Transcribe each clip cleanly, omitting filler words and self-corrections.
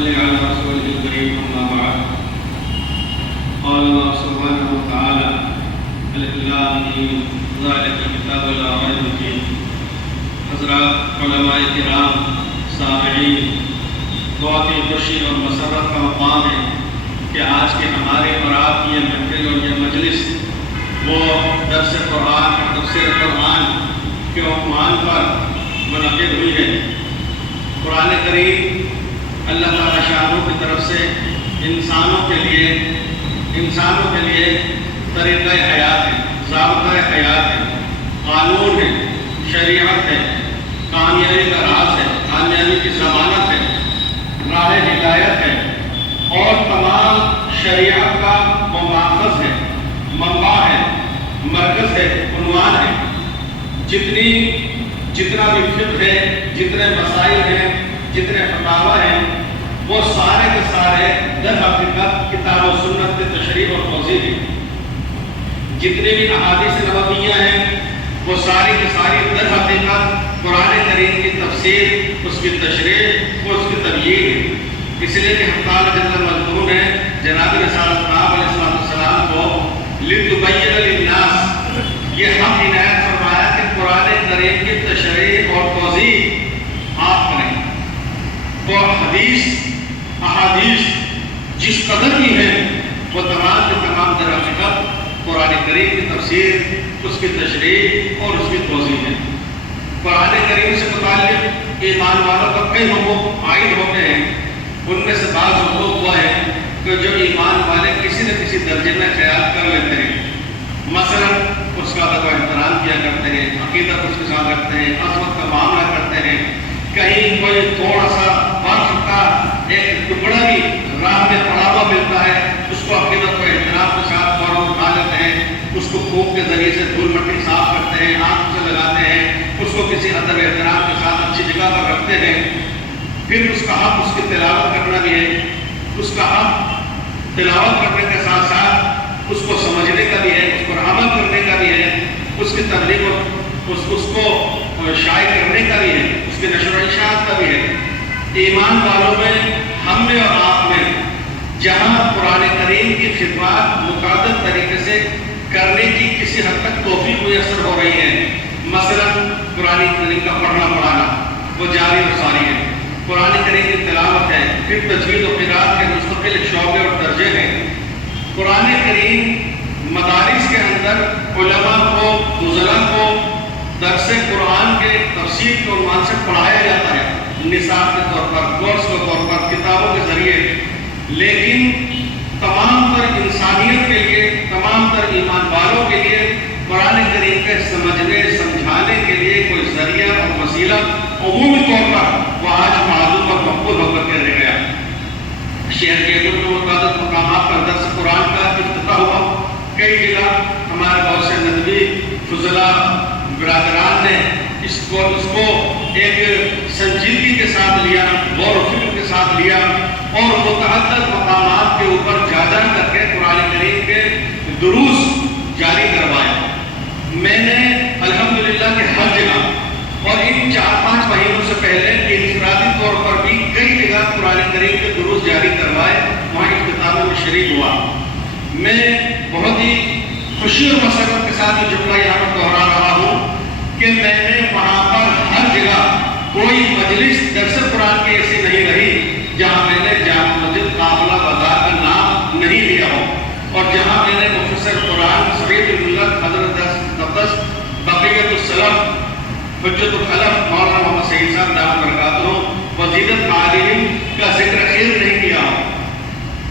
صل على رسوله الكريم أما بعد. قال الله سبحانه وتعالى: ألف لام ميم ذلك الكتاب لا ريب فيه. حضرات علماء کرام، سامعین، بہت ہی خوشی اور مسرت کا مقام ہے کہ آج کے ہمارے اور آپ کی یہ محفل اور یہ مجلس وہ درس قرآن اور تفسیر قرآن کے عنوان پر منعقد ہوئی ہے۔ قرآن کریم اللہ تعالیٰ شاہ کی طرف سے انسانوں کے لیے طریقہ حیات ہے، ضابطہ حیات ہے، قانون ہے، شریعت ہے، کامیابی کا راز ہے، کامیابی کی ضمانت ہے، راہ ہدایت ہے، اور تمام شریعت کا وہ ماخذ ہے، منبع ہے، مرکز ہے، عنوان ہے۔ جتنا بھی فقہ ہے، جتنے مسائل ہیں، جتنے فتاوی ہیں، وہ سارے کے سارے در حقیقت کتاب و سنت کے تشریح اور توضیح ہیں۔ جتنے بھی احادیث نبویہ ہیں وہ ساری کی ساری در حقیقت قرآن کریم کی تفسیر، اس کی تشریح اور اس کی تبیین ہے۔ اس لیے کہ ہم تعالیٰ جل مجدور نے جناب رسالت پاک علیہ السلام کو لِتُبَيِّنَ لِلنَّاسِ یہ حق عنایت فرمایا کہ قرآن کریم کی تشریح اور توضیح آپ کریں۔ تو احادیث جس قدر کی ہیں وہ تمام کے تمام در حقیقت قرآن کریم کی تفسیر، اس کی تشریح اور اس کی توضیح ہے۔ قرآن کریم سے متعلق ایمان والوں کا کئی حقوق عائد ہوتے ہیں۔ ان میں سے بعض حقوق وہ ہیں کہ جو ایمان والے کسی نہ کسی درجے میں خیال کر لیتے ہیں۔ مثلا اس کا ادب و احترام کیا کرتے ہیں، عقیدت اس کے ساتھ رکھتے ہیں، عظمت کا معاملہ کرتے ہیں۔ کہیں کوئی تھوڑا سا برف کا ایک ٹکڑا بھی راہ میں پڑا ہوا ملتا ہے، اس کو عقیدت و احترام کے ساتھ فوراً اٹھا لیتے ہیں، اس کو پھونک کے ذریعے سے دھول مٹی صاف کرتے ہیں، آنکھ سے لگاتے ہیں، اس کو کسی ادب و احترام کے ساتھ اچھی جگہ پر رکھتے ہیں۔ پھر اس کا حق اس کی تلاوت کرنا بھی ہے، اس کا حق تلاوت کرنے کے ساتھ ساتھ اس کو سمجھنے کا بھی ہے، اس پر عمل کرنے کا بھی ہے، اس کی تبلیغ اس کو شائع کرنے کا بھی ہے، اس کے نشر و اشاعت کا بھی ہے۔ ایمان والوں میں، ہم میں اور آپ میں جہاں قرآن کریم کی خدمات متعدد طریقے سے کرنے کی کسی حد تک توفیق میسر ہو رہی ہے، مثلا قرآن کریم کا پڑھنا پڑھانا وہ جاری و ساری ہے، قرآن کریم کی تلاوت ہے، پھر تجوید و قرات کے مستقل شعبے اور درجے ہیں۔ قرآن کریم مدارس کے اندر علماء کو، فضلاء کو درس قرآن کے تفسیر کے عنوان سے پڑھایا جاتا ہے، نصاب کے طور پر، کورس کے طور پر، کتابوں کے ذریعے۔ لیکن تمام تر انسانیت کے لیے، تمام تر ایمان والوں کے لیے قرآن کریم کے سمجھنے سمجھانے کے لیے کوئی ذریعہ اور وسیلہ عمومی طور پر وہ آج معلوم اور مقبول ہو کر کے رہ گیا۔ شہر کے متعدد مقامات پر درس قرآن کا افتتاح ہوا۔ کئی جگہ ہمارے بہت سے ندوی فضلاء برادران نے اس کو ایک سنجیدگی کے ساتھ لیا، غور و فکر کے ساتھ لیا، اور متعدد مقامات کے اوپر جا کر کے قرآن کریم کے دروس جاری کروائے۔ میں نے الحمدللہ کہ ہر جگہ اور ان 4-5 مہینوں سے پہلے انفرادی طور پر بھی کئی جگہ قرآن کریم کے دروس جاری کروائے، وہاں اختتاموں میں شریک ہوا۔ میں بہت ہی خوشی اور مسرت کے ساتھ یہ جملہ یہاں پر دہرا رہا ہوں کہ میں نے وہاں پر ہر جگہ کوئی مجلس درس قرآن کی ایسی نہیں رہی جہاں میں نے جامع مسجد قابلہ بازار کا نام نہیں لیا ہو، اور جہاں میں نے مفسر قرآن سعید الملت حضرت قدس بقیت السلف حجت الخلف مولانا محمد سعید صاحب دامت برکاتہ وزیدت عالم کا ذکر خیر نہیں کیا ہو۔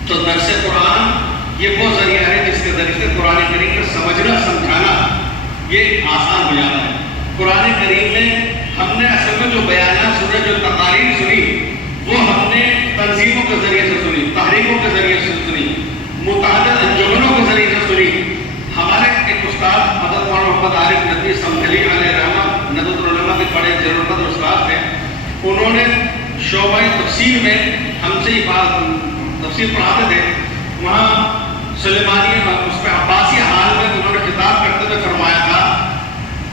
تو درس قرآن یہ وہ ذریعہ ہے جس کے ذریعے سے قرآن کریم کا سمجھنا سمجھانا یہ آسان ہو جاتا ہے۔ قرآن کریم میں ہم نے اصل میں جو بیانات سنے، جو تقاریر سنی، وہ ہم نے تنظیموں کے ذریعے سے سنی، تحریکوں کے ذریعے سے سنی، متعدد انجمنوں کے ذریعے سے سنی۔ ہمارے ایک استاد حضرت مولانا محمد عارف ندوی سمجھلی علیہ رحمہ ندوۃ العلماء کے بڑے ضرورت استاد ہیں، انہوں نے شعبہ تفسیر میں ہم سے تفسیر پڑھاتے تھے۔ وہاں سلیمانی اس پہ عباسی حال میں انہوں نے خطاب کرتے ہوئے فرمایا تھا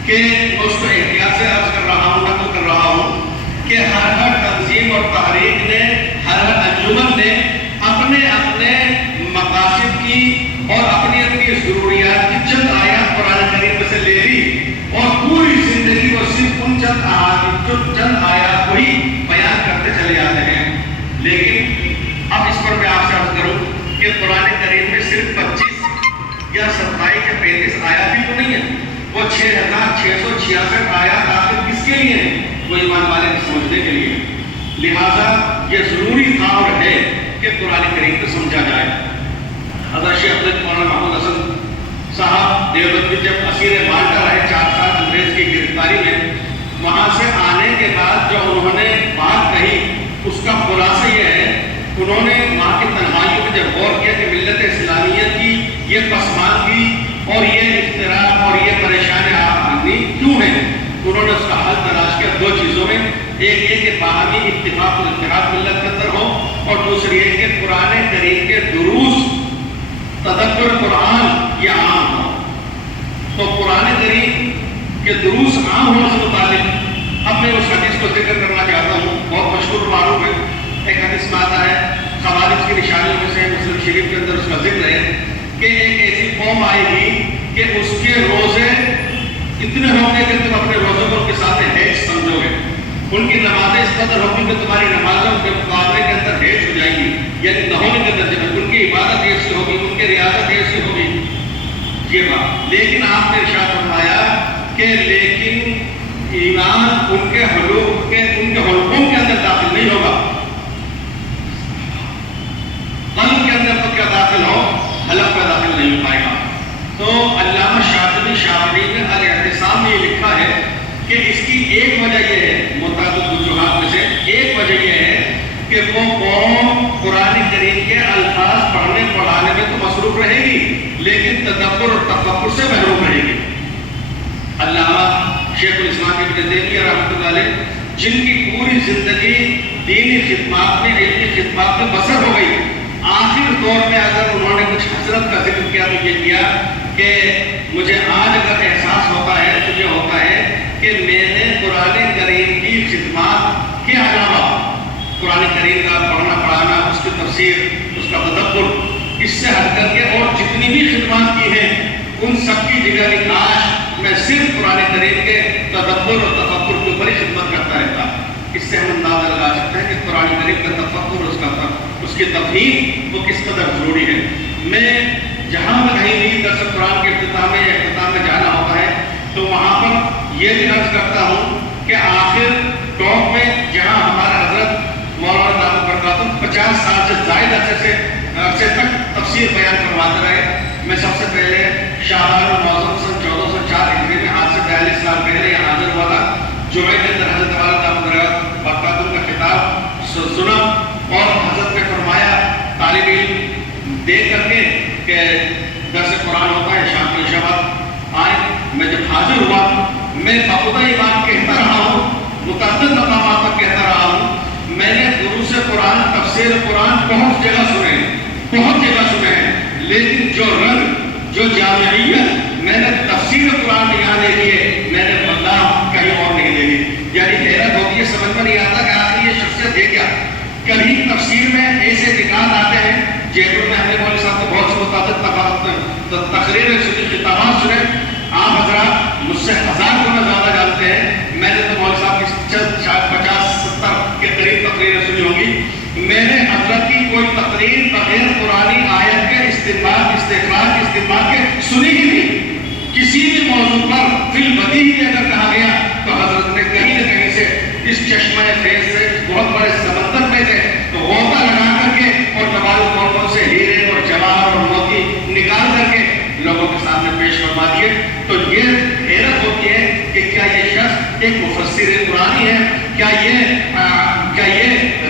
کہ اس کو احتیاط سے عرض کر رہا ہوں، نقل کر رہا ہوں کہ ہر تنظیم اور تحریک نے، ہر انجمن لیکن اب اس پر میں آپ سے عرض کروں کہ قرآن کریم میں صرف 25 یا 27 یا 35 آیات ہی تو نہیں ہے، وہ 6666 آیات آخر کس کے لیے ہیں؟ وہ ایمان والے کو سمجھنے کے لیے۔ لہٰذا یہ ضروری تھا اور ہے کہ قرآن کریم کو سمجھا جائے۔ حضرت شیخ مولانا محمود حسن صاحب دیوبند جب اسیر مالٹا رہے 4 سال انگریز کی گرفتاری میں، وہاں سے آنے کے بعد جو انہوں نے بات کہی اس کا خلاصہ یہ ہے، انہوں نے وہاں کی تنہائیوں میں جب غور کیا کہ ملت اسلامیہ کی یہ پسماندگی اور یہ اختلاف اور یہ پریشان آدمی کیوں ہے، انہوں نے اس کا حل تلاش کیا 2 چیزوں میں، ایک یہ کہ باہمی اتفاق و اتحاد ملت کے اندر ہو، اور دوسری یہ کہ قرآن کریم کے دروس تدبر قرآن یہ عام ہو۔ تو قرآن کریم کے دروس عام ہونے سے متعلق اب میں اس حدیث کو ذکر کرنا چاہتا ہوں، بہت مشہور معروف ہے۔ ایک حدیث میں آتا ہے، خوارج کی نشانیوں میں سے مسلم شریف کے اندر اس کا ذکر ہے کہ ایک ایسی قوم آئے گی کہ اس کے روزے اتنے ہوں گے کہ تم اپنے روزوں کو ان کے ساتھ ہیج سمجھو گے، ان کی نمازیں اس قدر ہوگی کہ تمہاری نمازوں کے مقابلے کے اندر ہیج ہو جائیں گی، یعنی نہ ہونے کے درجے میں، ان کی عبادت ایسی ہوگی، ان کی ریاضت ایسی ہوگی، یہ بات۔ لیکن آپ نے ارشاد فرمایا کہ لیکن ایمان ان کے حلقوں کے اندر داخل نہیں ہوگا، قلب کے اندر تو کیا داخل ہو، حلق پہ داخل نہیں ہو پائے گا۔ تو علامہ شاطبی نے الاعتصام میں یہ لکھا ہے کہ اس کی ایک وجہ یہ ہے، متعدد وجوہات میں سے ایک وجہ یہ ہے کہ وہ قوم قرآن کریم کے الفاظ پڑھنے پڑھانے میں تو مصروف رہے گی، لیکن تدبر اور تفکر سے محروم رہے گی۔ علامہ شیخ الاسلام ابن تیمیہ رحمۃ اللہ علیہ، جن کی پوری زندگی دینی خدمات میں، علمی خدمات میں بسر ہو گئی، آخر دور میں اگر انہوں نے کچھ حسرت کا ذکر کیا تو یہ کیا کہ مجھے آج اگر احساس ہوتا ہے تو یہ ہوتا ہے کہ میں نے قرآن کریم کی خدمات کے علاوہ قرآن کریم کا پڑھنا پڑھانا، اس کی تفسیر، اس کا تدبر، اس سے ہٹ کر کے اور جتنی بھی خدمات کی ہیں ان سب کی جگہ کاش میں صرف قرآن کریم کے تدبر اور تفکر کے اوپر ہی خدمت کرتا رہتا۔ اس سے ہم اندازہ لگا سکتے ہیں کہ قرآن کریم کا تفکر، اس کی تفہیم وہ کس قدر ضروری ہے۔ میں جہاں میں کہیں بھی درس قرآن کے اختتام میں جانا ہوتا ہے تو وہاں پر یہ بھی عرض کرتا ہوں کہ آخر ٹاک میں جہاں ہمارا حضرت مولانا دامت برکاتہ 50 سال سے زائد عرصے تک تفسیر بیان کرواتے رہے، میں سب سے پہلے شعبان المعظم سن 1404 ہجری میں آج سے 42 سال پہلے یہاں حاضر ہوا تھا۔ جمعے کے اندر حضرت والا دامت برکاتہ کا خطاب سنا اور حضرت نے فرمایا طالب علم دیکھ کر کے کہ درس قرآن ہوتا ہے شام کے شباب آئے۔ میں جب حاضر ہوا میں بخودہ یہ بات کہتا رہا ہوں، متعدد مقامات پر کہتا رہا ہوں، میں نے دروس قرآن، تفسیر قرآن بہت جگہ سنے ہیں، لیکن جو رنگ، جو جامعیت میں نے تفسیر قرآن میں یہاں دیکھی ہے، میں نے واللہ کہیں اور نہیں دیکھی۔ یعنی حیرت ہوتی ہے، سمجھ میں نہیں آتا کہ آخر یہ شخصیت ہے کیا۔ کبھی تفسیر میں ایسے نکات آتے ہیں، جیپور میں ہم نے مولوی صاحب کو بہت سے متعدد تقریر خطابات سنے، آپ حضرات مجھ سے 1000 گنا زیادہ جانتے ہیں، میں نے تو مولوی صاحب کی شاید 50-70 کے قریب تقریریں سنی ہوں گی۔ میں نے حضرت کی کوئی تقریر بغیر قرآنی آیت کے استعمال کے سنی ہی نہیں۔ کسی بھی موضوع پر فی البدیہہ اگر کہا گیا تو حضرت نے کہیں نہ کہیں سے اس چشمہ فیض سے بہت بڑے سمندر میں تھے تو غوطہ لگا کر کے اور تمام قوموں سے ہیرے اور جواہر اور موتی نکال کر کے لوگوں کے سامنے پیش فرما دیے۔ تو یہ حیرت ہوتی ہے کہ کیا یہ شخص ایک مفسر قرآنی ہے، کیا یہ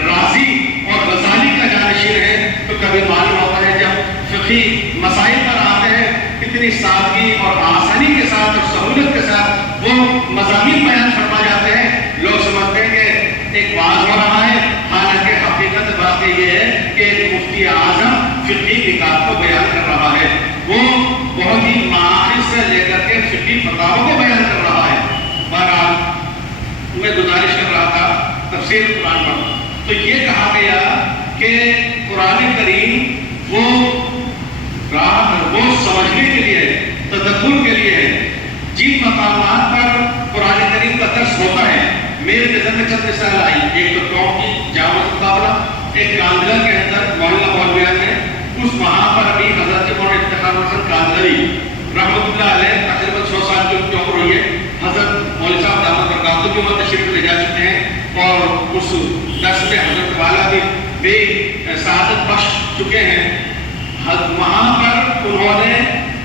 رازی اور غزالی کا جانشین ہے؟ تو کبھی معلوم ہوتا ہے جب فقہی مسائل پر آتے ہیں کتنی سادگی اور آسانی کے ساتھ اور سہولت کے ساتھ وہ مضامین بیان فرما جاتے ہیں، لوگ سمجھتے ہیں کہ ایک واضح ہو رہا ہے، حالانکہ حقیقت واقعی یہ ہے کہ ایک مفتی اعظم فقہی نکات کو بیان کر رہا ہے، وہ بہت ہی مآخذ سے لے کر کے فقہی فتاوی کو بیان کر رہا ہے۔ بہرحال میں گزارش کر رہا تھا تفسیر قرآن پر، تو یہ کہا گیا کہ قرآن کریم وہ سمجھنے کے لیے، تدبر کے لیے ہے۔ جن مقامات پر قرآن کریم کا درس ہوتا ہے، میرے نظر میں چند مثال آئی، ایک تو قوم کی جامع مقابلہ، ایک رحمۃ اللہ علیہ تقریباً 100 سال کی ان کی عمر ہوئی ہے. حضرت مولوی صاحب دامت برکاتہ بھی وہاں تشریف لے جا چکے ہیں اور اس درس میں حضرت والا بھی سعادت بخش چکے ہیں. وہاں پر انہوں نے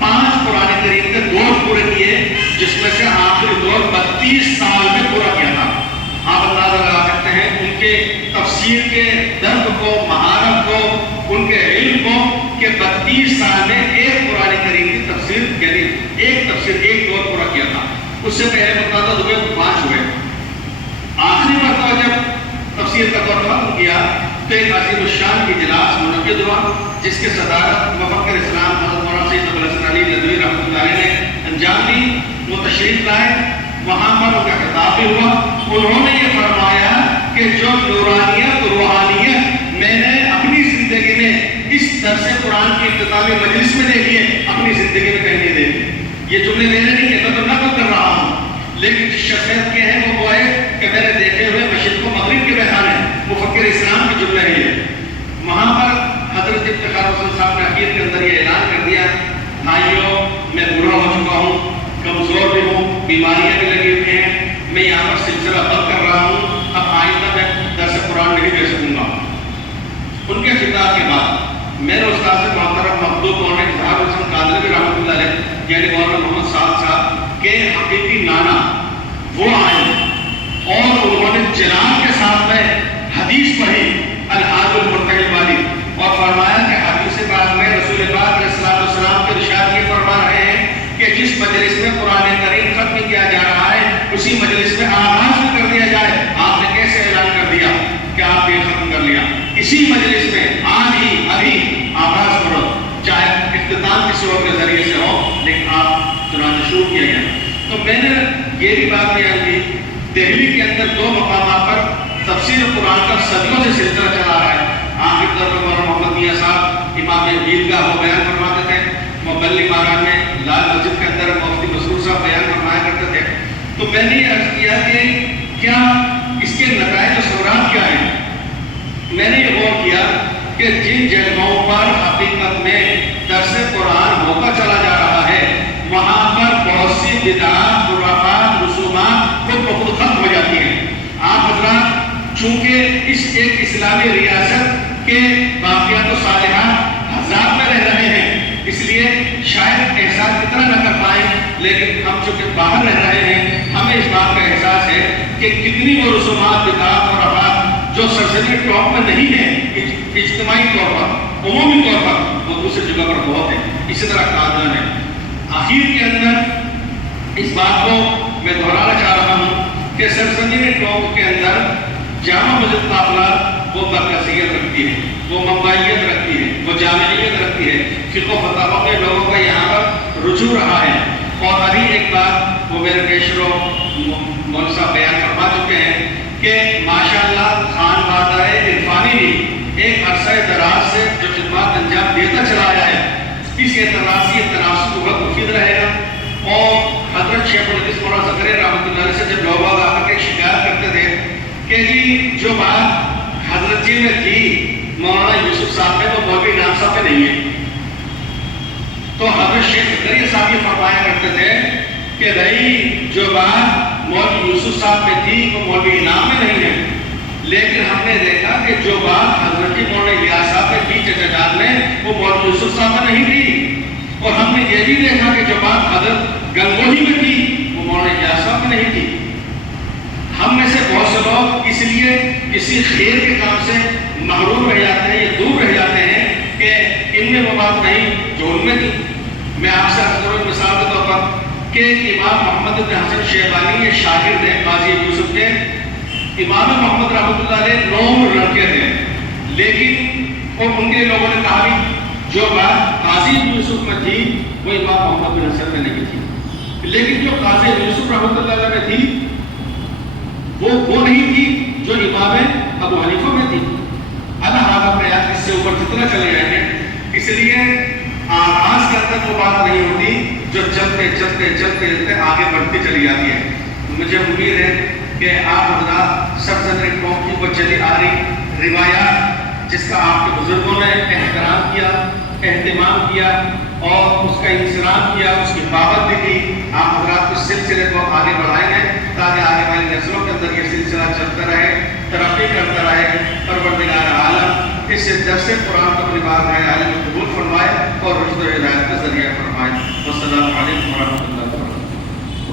5 قرآن کریم کے دور پورے کیے جس میں سے آخری دور 32 سال میں پورا کیا تھا. آپ اندازہ لگا سکتے ہیں ان کے تفسیر کے درد کو، مہارت کو، ان کے علم کو کہ 32 سال میں ایک قرآن کریم کی تفسیر یعنی ایک دور پورا کیا تھا. اس سے پہلے مقدار دبئی 5 ہوئے. آخری مرتبہ جب تفسیر کا دور ختم کیا تو ایک عظیم الشان کی اجلاس منعقد ہوا جس کے صدارت مفکر اسلام حضرت مولانا سید ابوالحسن علی ندوی رحمۃ اللہ علیہ نے انجام دی. وہ تشریف لائے، وہاں پر ان کا خطاب بھی ہوا. انہوں نے یہ فرمایا کہ جو نورانیت روحانیت میں نے اپنی زندگی میں اس درس قرآن کی اختتامی مجلس میں دیکھی ہے اپنی زندگی میں کہیں نہیں دیکھی. یہ جملے میرے نہیں ہے، میں تو نقل کر رہا ہوں، لیکن شخصیت کے ہیں وہ ہے کہ میں نے دیکھے ہوئے مشرق کو مغرب کے بہان ہے. مفکر اسلام کے جملے ہیں یہ. وہاں پر حضرت افتخار حسین صاحب نے اخیر کے اندر یہ اعلان کر دیا، بھائیو میں بوڑھا ہو چکا ہوں، کمزور بھی ہوں، بیماریاں بھی لگی ہوئی ہیں، میں یہاں پر سلسلہ بند کر رہا ہوں، اب آئندہ میں درس قرآن نہیں دے سکوں گا. ان کے خطاب کے بعد میرے استاد محترم مخدوم مولانا اظہار حسین قادری رحمۃ اللہ علیہ یعنی مولانا محمد سعد صاحب کے حقیقی نانا وہ آئے اور انہوں نے جلال کے ساتھ میں حدیث پڑھی الحاج المرتحل والی اور فرمایا کہ حدیث پاک میں رسول پاک علیہ السلام کے ارشاد یہ فرما رہے ہیں کہ جس مجلس میں قرآن کریم ختم کیا جا رہا ہے اسی مجلس میں آغاز بھی کر دیا جائے. آپ نے کیسے اعلان کر دیا کہ آپ یہ ختم کر لیا؟ اسی مجلس میں آج ہی ابھی آغاز کرو، چاہے اختتام کسی اور کے ذریعے سے ہو، لیکن آپ چنانچہ شروع کیا گیا. تو میں نے یہ بھی بات بیان کی، دہلی کے اندر 2 مقامات پر تفسیر قرآن کا صدیوں سے سلسلہ چلا رہا ہے. آخر دور میں مولانا محمد میاں صاحب امام عیدگاہ وہ بیان فرماتے تھے، مبلی ماران میں لال مسجد کے اندر مفتی مسرور صاحب بیان فرمایا کرتے تھے. تو میں نے عرض کیا کہ کیا اس کے نتائج و ثمرات کیا ہیں؟ میں نے یہ غور کیا کہ جن جگہوں پر حقیقت میں درس قرآن ہوتا چلا جا رہا ہے وہاں پر بہت سی بدعات، خرافات، رسومات خود بخود ختم ہو جاتی ہیں. آپ حضرات چونکہ اس ایک اسلامی ریاست کے باقیات و صالحات حضرات میں رہ رہے ہیں اس لیے شاید احساس اتنا نہ کر پائیں، لیکن ہم چونکہ باہر رہ رہے ہیں ہمیں اس بات کا احساس ہے کہ کتنی وہ رسومات، بدعات اور افعال جو سرزمین ٹاپ میں نہیں ہے اجتماعی طور پر، عمومی طور پر وہ دوسری جگہ پر بہت ہے. اسی طرح قادیان ہے. آخر کے اندر اس بات کو میں دہرانا چاہ رہا ہوں کہ سرزمین ٹاپ کے اندر جامع مسجد قافلہ وہ مرکزیت رکھتی ہے، وہ منبعیت رکھتی ہے، وہ جامعیت رکھتی ہے. فقہ و فتاوی میں لوگوں کا یہاں پر رجوع رہا ہے. اور ابھی ایک بات وہ میرے پیشرو مولوی صاحب بیان فرما چکے ہیں کہ ماشاءاللہ خان بادار عرفانی نے ایک عرصہ دراز سے جو خدمات انجام دیتا چلا آیا ہے اس اعتراض سے تناسب بہت مفید رہے گا. اور حضرت شیخ الحدیث مولانا زکریا رحمۃ اللہ علیہ سے جب لوگ آ کر کے شکایت کرتے تھے کہ جی جو بات حضرت جی میں تھی مولانا یوسف صاحب میں وہ مولوی نام صاحب میں نہیں ہے، تو حضرت شیخ زکریا صاحب یہ فرمایا کرتے تھے کہ بھائی جو بات مولوی یوسف صاحب میں تھی وہ مولوی نام میں نہیں ہے، لیکن ہم نے دیکھا کہ جو بات حضرت مولانا الیاس صاحب نے کی چچا جان میں وہ مولوی یوسف صاحب میں نہیں تھی. اور ہم نے یہ بھی دیکھا کہ جو بات حضرت گنگوہی میں تھی وہ مولانا الیاس صاحب میں نہیں تھی. ہم میں سے بہت سے لوگ اس لیے کسی خیر کے کام سے محروم رہ جاتے ہیں یا دور رہ جاتے ہیں کہ ان میں وہ بات نہیں جو ان میں تھی. میں آپ سے عرض کروں مثال کے طور پر کہ امام محمد بن حسن شیبانی یہ شاگرد ہیں قاضی یوسف کے. امام محمد رحمۃ اللہ علیہ 9 لڑکے تھے، لیکن ان کے لوگوں نے کہا بھی جو بات قاضی یوسف میں تھی وہ امام محمد بن حسن میں نہیں تھی، لیکن جو قاضی یوسف رحمۃ اللہ علیہ میں تھی وہ نہیں تھی جو امام ابو حنیفہ میں تھی. اللہ ہمارا پریاس اس سے اوپر جتنا چلے جائیں گے، اس لیے آغاز کے اندر وہ بات نہیں ہوتی جو چلتے چلتے چلتے چلتے آگے بڑھتی چلی جاتی ہے. مجھے امید ہے کہ آپ حضرات سرزمین قوم کی وہ چلی آ رہی روایات جس کا آپ کے بزرگوں نے احترام کیا اہتمام کیا اور اس کا انصراف کیا، اس کی پابندی کی، آپ حضرات اس سلسلے کو آگے بڑھائیں گے تاکہ آنے والی نسلوں کے اندر یہ سلسلہ چلتا رہے، ترقی کرتا رہے۔ پروردگار عالم اس درس قرآن کو اپنی بارگاہ عالی میں قبول فرمائے اور رشد و ہدایت کا ذریعہ فرمائے۔ والسلام علیکم ورحمۃ اللہ۔